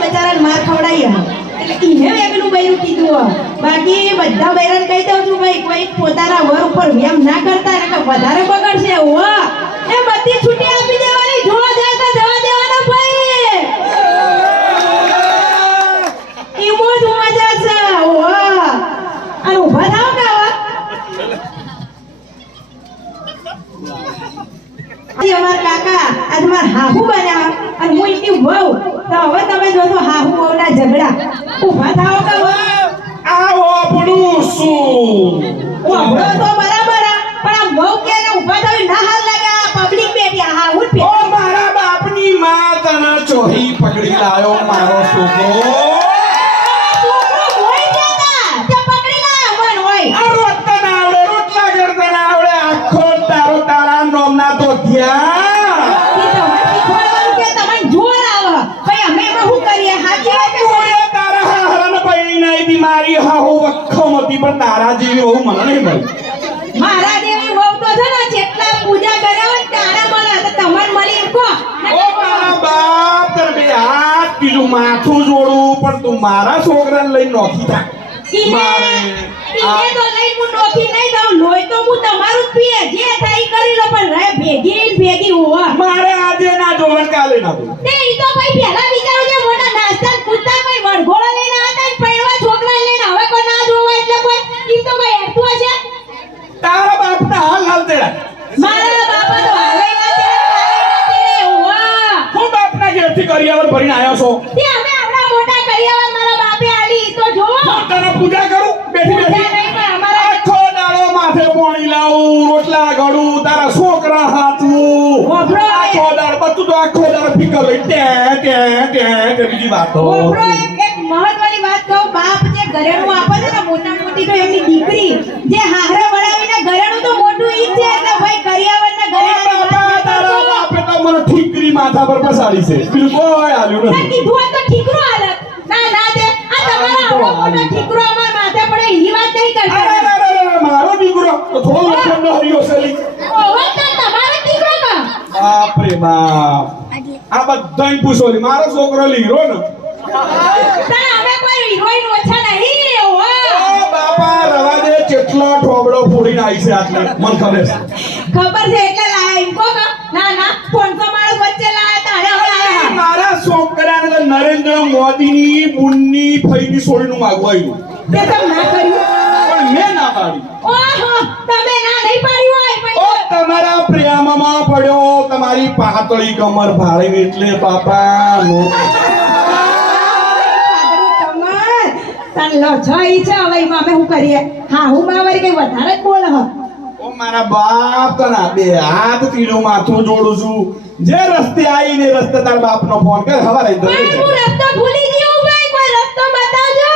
બચારાને માર ખવડાવી એટલે એને વેગનું બૈરું કીધું બાકી બધા બૈરાને કહી દઉં છું ભાઈ કોઈ પોતાના વર ઉપર વ્યામ ના કરતા એટલે વધારે બગડશે એ બધી છૂટી આપી દેવાની જોવા જાય તો જવા દેવાનો ભાઈ ઈમો જ મજા છે અને ઊભા થાવ કે અમાર કાકા આજ માર હાહુ બન્યા અને હું ઈની વહુ તો હવે તમે જોશો હાહુ વહુના ઝઘડા ઊભા થાઓ કે આવો આપણું શું ઓબળો તો બરાબર પણ આ વહુ કે ને ઊભા થાવ ના હાલ લાગ્યા પબ્લિક બેઠી હાહુ જ ઓ મારા બાપની માં તને ચોહી પકડી લાયો મારો છોકરો તો ધ્યાન ઈ તો મને ખોળવાનું કે તમને જોર આવે ભાઈ અમે એમાં શું કરીએ હાજી વાત ઓય તારા હરણ પડી નહીં બીમારી હાહુ વખમતી પણ તારા જેવી બહુ મને નહીં મળી મારા દેવી વહુ તો છે ને જેટલા પૂજા કર્યા હોય તારા મને તો તમને મળી એમ કો ઓ મારા બાપ તને બે હાથ કીધું માથું જોડું પણ તું મારા છોકરાને લઈ નોખી થા મારે ઈને તો લઈ હું નોખી નહીં દઉં લોહી તો હું તમારું જ પીએ જે થાય કરી લો પણ રહે ભેગી હોવા મારે આજે ના જોવન કાલે ના જોવન તે ઈ તો ભાઈ પહેલા વિચારું છે મોટા નાસ્તા કૂદતા કોઈ વડઘોળો લઈને આવતા ને પૈણવા છોકરા લઈને હવે કોઈ ના જોવા એટલે કોઈ ઈ તો કોઈ હેરતું હશે તારા બાપના હાલ તેડા મારા બાપા તો હાલે નથી હોવા હું બાપના ઘેરથી કરિયાવર ભરીને આવ્યો છો તે અમે આપણા મોટા કરિયાવર મારા બાપે આલી ઈ તો જો તને પૂજા કરું બેઠી બેઠી આખો દાડો માથે પાણી લાવું રોટલા ઘડું તારા છોકરા હાથવું આખો દાડો બધું તો આખો દાડો ફીકર લઈ તે બીજી વાતો એક મહત્વની વાત કહું બાપ જે ઘરેણું આપે છે ને મોટા મોટી તો એમની દીકરી જે હાહરા વડાવીને ઘરેણું તો મોટું ઈ છે એટલે ભાઈ કરિયાવરના ઘરેણાની વાત તારા બાપે તો મને ઠીકરી માથા પર પસાડી છે બીજું કોઈ આલ્યું નથી કીધું હોત તો ઠીકરો હાલત ના તે આ તમારો આવડો મોટો ઠીકરો અમાર માથે પડે એની વાત નહીં કરતા મારો દીકરો તો થોડો લખન હરિયો સેલી ઓહો તો તમારો દીકરો કા બાપ રે બાપ આ બધાય પૂછો લી મારો છોકરો લીરો ને તા અમે કોઈ હિરોઈન ઓછા નહીં ઓહો ઓ બાપા રવા દે કેટલો ઠોબડો ફોડીને આવી છે આટલે મન ખબર છે ખબર છે એટલે લાયા એમ કો ના 500 માણસ વચ્ચે લાયા તારે હવે લાયા મારા છોકરાને તો નરેન્દ્ર મોદીની બુનની ફઈની સોળીનું માગવાયું તે તમ ના કર્યું પણ મેં ના પાડી ઓહો તમે ના નહીં પાડી હોય ઓ તમારા પ્રેમમાં પડ્યો તમારી પાતળી કમર ભાળી એટલે બાપા નો તન લો છઈ છે હવે એમાં અમે શું કરીએ હા હું માવરી કઈ વધારે જ બોલ હ ઓ મારા બાપ તના બે હાથ તીડું માથું જોડું છું જે રસ્તે આવીને રસ્તે તાર બાપનો ફોન કર હવારે પણ હું રસ્તો ભૂલી ગયો ભાઈ કોઈ રસ્તો બતાવજો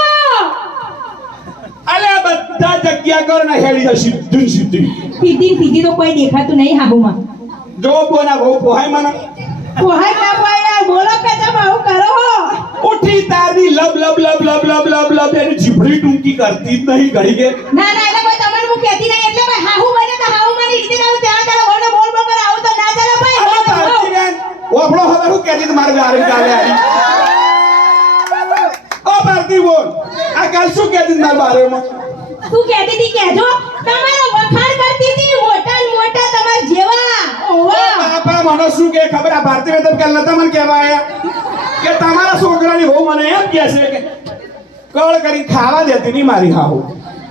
અલે બધા જગ્યા કર ને હેડી સીધી સીધી તો કોઈ દેખાતું નહીં હાહુમાં જો બોના બહુ પોહાય મને પોહાય ના પોહાય યાર બોલો કે તમે આવું કરો હો ઉઠી તારી લબ એની જીભડી ટૂંકી કરતી જ નહીં ઘડી કે ના એટલે કોઈ તમને હું કહેતી નહીં એટલે ભાઈ હાહુ બને તો હાહુ મને રીતે આવું ત્યાં ચાલો બોલ કરે આવું તો ના ચાલે ભાઈ ઓફળો હવે હું કહેતી તમારે ગાડી કાલે આવી ઓ ભારતી બોલ આ કાલ શું કહેતી મારા બારેમાં તું કહેતી હતી કહેજો તમારો વખાણ કરતી હતી મોટા તમાર જેવા ઓવા બાપા મને શું કે ખબર આ ભારતી વેતન કાલ નતા મને કહેવા આયા કે તમારા છોકરાની બહુ મને એમ કહે છે કે કળ કરી ખાવા દેતી નહીં મારી હાહુ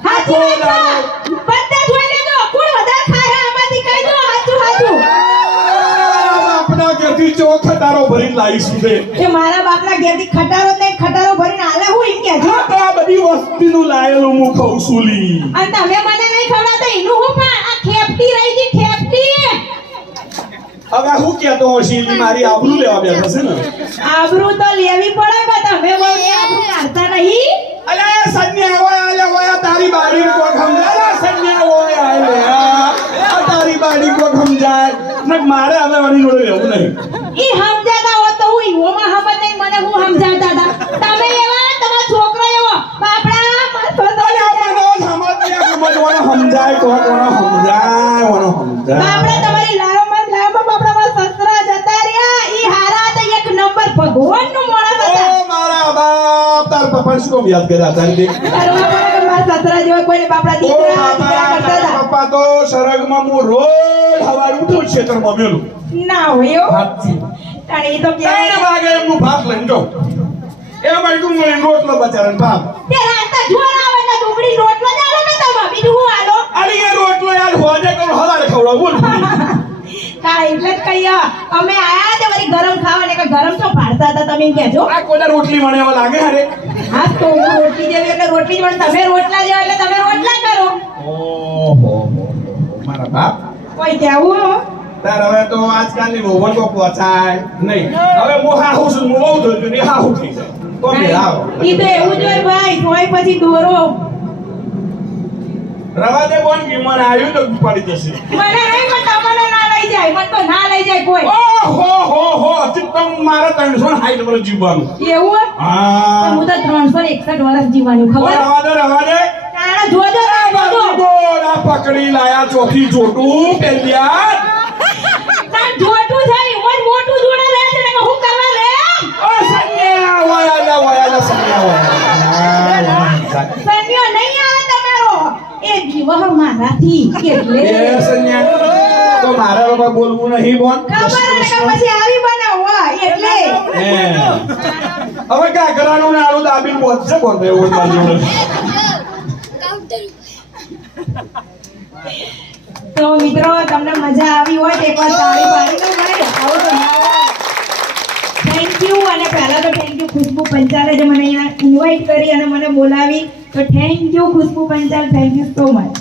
હાચું બધા જોઈ લેજો કોણ વધારે ખાય આમાંથી કહી દો હાચું બાપના ઘેરથી ચોખ ખટારો ભરીને લાવીશું તે એ મારા બાપના ઘેરથી ખટારો ને ખટારો ભરીને આલે હું એમ કહેજો તો આ બધી વસ્તીનું લાયેલું હું ખાઉં છું લી અને તમે મને નહીં ખવડાવતા એનું હું પણ આ ખેપટી રહી છે ખેપટી હવે હું કહેતો હોશી મારી આબરૂ લેવા બેઠા છે ને આબરૂ તો લેવી પડે કે તમે બહુ આબરૂ કાઢતા નહીં અલે સન્યા ઓય તારી બાડી કો સમજાય સન્યા ઓય આ તારી બાડી કો સમજાય ને મારે હવે વળી જોડે રહેવું નહીં ઈ સમજાતા હો તો હું ઈઓમાં સમજ નહીં મને હું સમજાવતા હતા તમે એવા તમારો છોકરો એવો બાપડા સમજાય કોનો સમજાય બાપડા તમારી લાવમાં બાપડા મારા સસરા જતા રહ્યા ઈ હારા તો એક નંબર ભગવાનનું માણસ હતા પપ્પા શું યાદ કર્યા તારી દે કરવા પડે કે મારા સસરા જેવા કોઈને બાપડા ઓ દીકરા બાપા કરતા તારા હતા. પપ્પા તો સરગમાં હું રોજ સવારે ઉઠું ખેતરમાં મેલું ના હોય એવું. હાચી તાણે એ તો 3 વાગે એમનું ભાત લઈને જાઉં એમાં ડુંગળી રોટલો બચારાને ભાત તે રાતા જોર આવે ને ડુંગળી રોટલો જ આલો ને તમા બીજું હું આલો. અલી એ રોટલો યાર હોજે કરું હવારે ખવડાવું બોલ તા એટલે જ કહીએ અમે આયા તે વળી ગરમ ખાવા ને કે ગરમ તો પાડતા હતા તમે એમ કહેજો. આ કોઈને રોટલી વણે એવા લાગે હારે હા તો હું રોટલી જેવી એટલે રોટલી જ પણ તમે રોટલા જેવા એટલે તમે રોટલા કરો. ઓહો મારા બાપ કોઈ કહેવું તાર હવે તો આજકાલની વહુવન કો પહોંચાય નહીં હવે હું હાહુ છું હું બહુ થયું છું ને હાહુ થઈ જાય તો મેળ આવો ઈ તો એવું જ હોય ભાઈ તોય પછી દોરો રવા દે બોન વિમાન આવ્યું તો પડી જશે મને નહીં પણ તમને ના લઈ જાય મને તો ના લઈ જાય કોઈ. ઓહો ચિત્તમ મારા 360 વર્ષ જીવવાનું એવું હોય? હા હું તો 361 વર્ષ જીવવાનું ઓ, ખબર રવા દે તાણે જોજો જોજો બોલ આ પકડી લાયા ચોથી જોટું પેલિયા તાણ જોટું છે ઈવન મોટું જોડે લે છે ને કે હું કરવા લે ઓ સન્યા વાયા સન્યા સંન્યો નહીં આવે તમારો એ વિવાહ મારાથી એટલે એ સન્યા તો મારા બાબા બોલવું નહીં બોન ખબર ને કે પછી આવી બનાવવા એટલે હવે કાકરાનું ને આળું દાબીને પહોંચશે બોલ એવું બાજુ તો મિત્રો તમને મજા આવી હોય તો એકવાર તાળી પાડીને મને આવો તો થેન્ક યુ. અને પહેલા તો થેન્ક યુ ખુશ્બુ પંચાલે જે મને અહીંયા ઇન્વાઇટ કરી અને મને બોલાવી તો thank you Khushbu Panchal thank you so much.